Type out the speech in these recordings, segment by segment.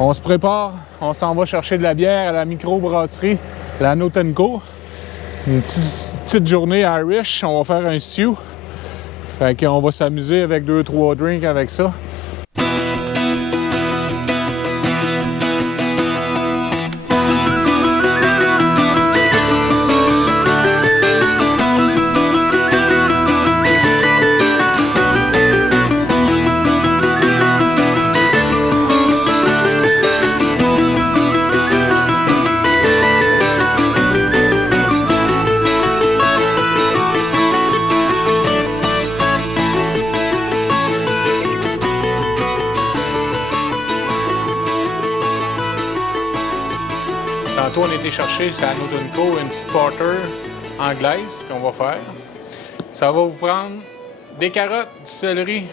On se prépare, on s'en va chercher de la bière à la microbrasserie, la Notenco. Une petite journée Irish, on va faire un stew. Fait qu'on va s'amuser avec 2-3 drinks avec ça. Tantôt, on a été chercher à la Notenco une petite porter anglaise qu'on va faire. Ça va vous prendre des carottes, du céleri,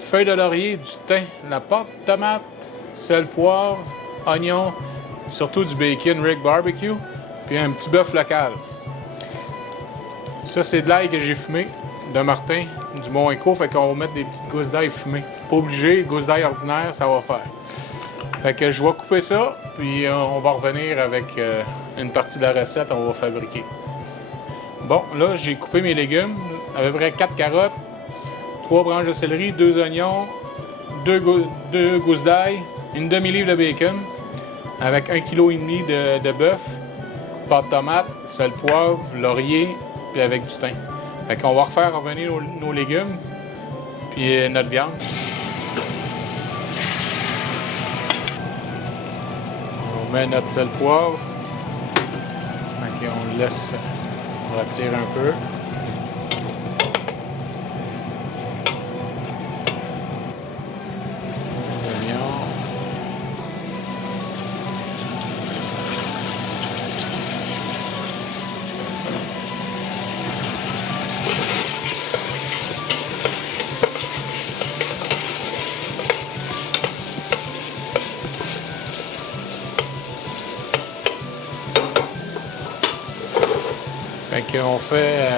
feuilles de laurier, du thym, la pâte, tomate, sel, poivre, oignon, surtout du bacon Rick Barbecue, puis un petit bœuf local. Ça, c'est de l'ail que j'ai fumé de Martin, du Mont Éco, fait qu'on va mettre des petites gousses d'ail fumées. Pas obligé, gousses d'ail ordinaires, ça va faire. Fait que je vais couper ça, puis on va revenir avec une partie de la recette, on va fabriquer. Bon, là, j'ai coupé mes légumes, à peu près 4 carottes, 3 branches de céleri, 2 oignons, 2 gousses d'ail, une demi-livre de bacon, avec 1,5 kg de bœuf, pâte tomate, sel, poivre, laurier, puis avec du thym. Fait qu'on va refaire revenir nos légumes, puis notre viande. On met notre sel poivre. Okay, on le laisse rôtir un peu. L'oignon. Fait qu'on fait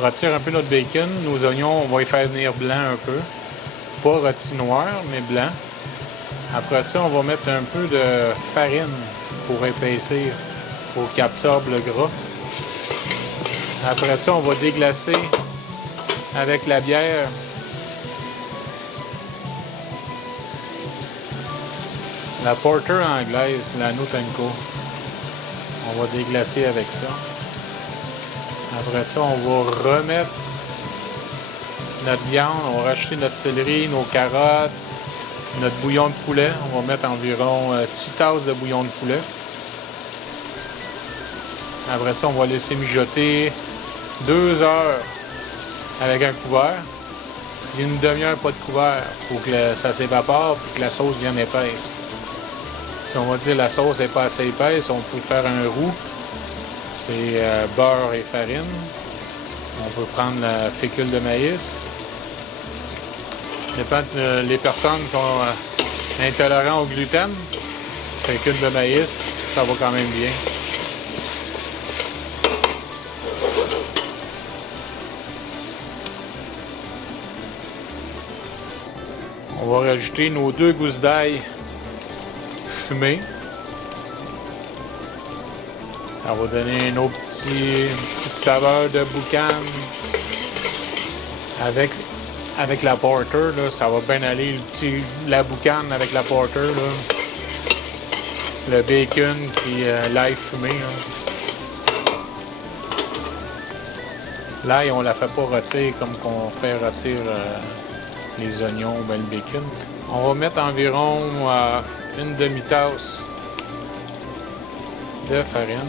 rôtir un peu notre bacon. Nos oignons, on va les faire venir blancs un peu. Pas rôti noir, mais blanc. Après ça, on va mettre un peu de farine pour épaissir, pour qu'il absorbe le gras. Après ça, on va déglacer avec la bière. La porter anglaise, la Notenco. On va déglacer avec ça. Après ça, on va remettre notre viande, on va rajouter notre céleri, nos carottes, notre bouillon de poulet. On va mettre environ 6 tasses de bouillon de poulet. Après ça, on va laisser mijoter 2 heures avec un couvert. Et une demi-heure pas de couvert pour que ça s'évapore et que la sauce vienne épaisse. Si on va dire la sauce n'est pas assez épaisse, on peut faire un roux. C'est beurre et farine. On peut prendre la fécule de maïs. Les personnes qui sont intolérantes au gluten, fécule de maïs, ça va quand même bien. On va rajouter nos 2 gousses d'ail fumées. Ça va donner une autre petite saveur de boucan avec la porter. Là, ça va bien aller la boucan avec la porter. Là. Le bacon puis l'ail fumé. L'ail, on la fait pas rôtir comme qu'on fait rôtir les oignons ou le bacon. On va mettre environ une demi-tasse de farine.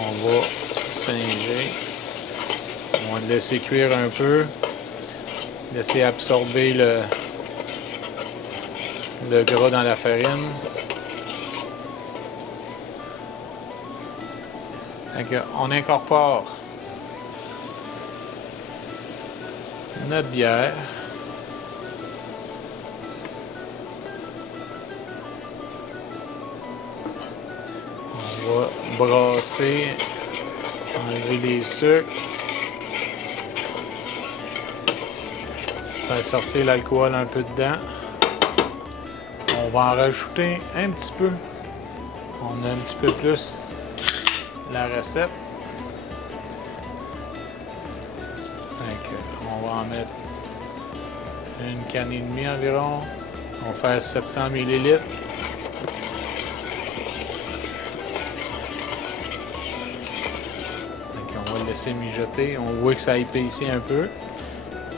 On va singer. On va le laisser cuire un peu. Laisser absorber le gras dans la farine. On incorpore notre bière. On va brasser, enlever les sucres. Faire sortir l'alcool un peu dedans. On va en rajouter un petit peu. On a un petit peu plus la recette. Donc, on va en mettre une canne et demie environ. On va faire 700 ml. On va le laisser mijoter. On voit que ça a épaissi un peu.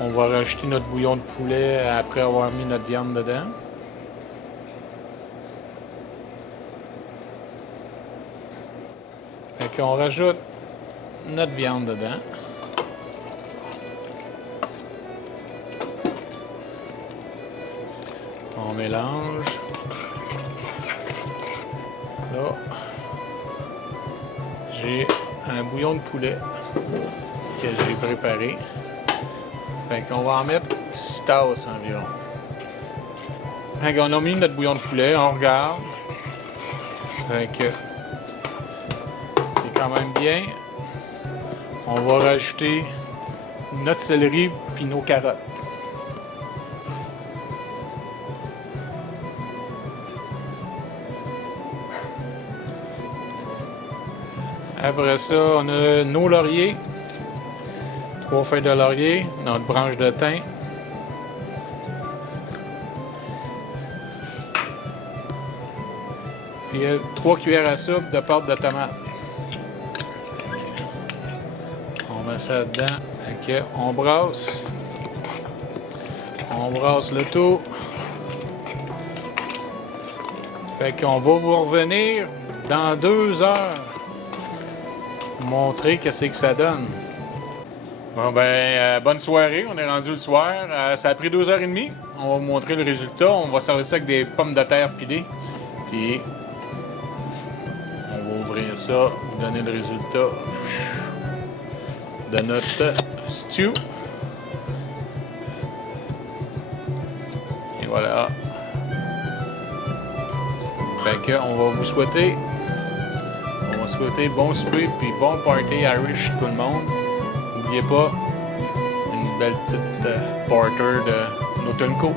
On va rajouter notre bouillon de poulet après avoir mis notre viande dedans. Fait qu'on rajoute notre viande dedans. On mélange. Là, j'ai un bouillon de poulet que j'ai préparé. Fait qu'on va en mettre 6 tasses environ. Fait qu'on a mis notre bouillon de poulet, on regarde. Fait que c'est quand même bien. On va rajouter notre céleri puis nos carottes. Après ça, on a nos lauriers. 3 feuilles de laurier, notre branche de thym. Puis 3 cuillères à soupe de pâte de tomate. On met ça dedans. Fait on brasse. On brasse le tout. Fait qu'on va vous revenir dans 2 heures. Montrer qu'est-ce que ça donne. Bon ben, bonne soirée, on est rendu le soir. Ça a pris 2h30. On va vous montrer le résultat. On va servir ça avec des pommes de terre pilées. Puis, on va ouvrir ça, vous donner le résultat de notre stew. Et voilà. Fait que, on va vous souhaiter bon souper puis bon party Irish tout le monde. N'oubliez pas une belle petite porter de Notunco.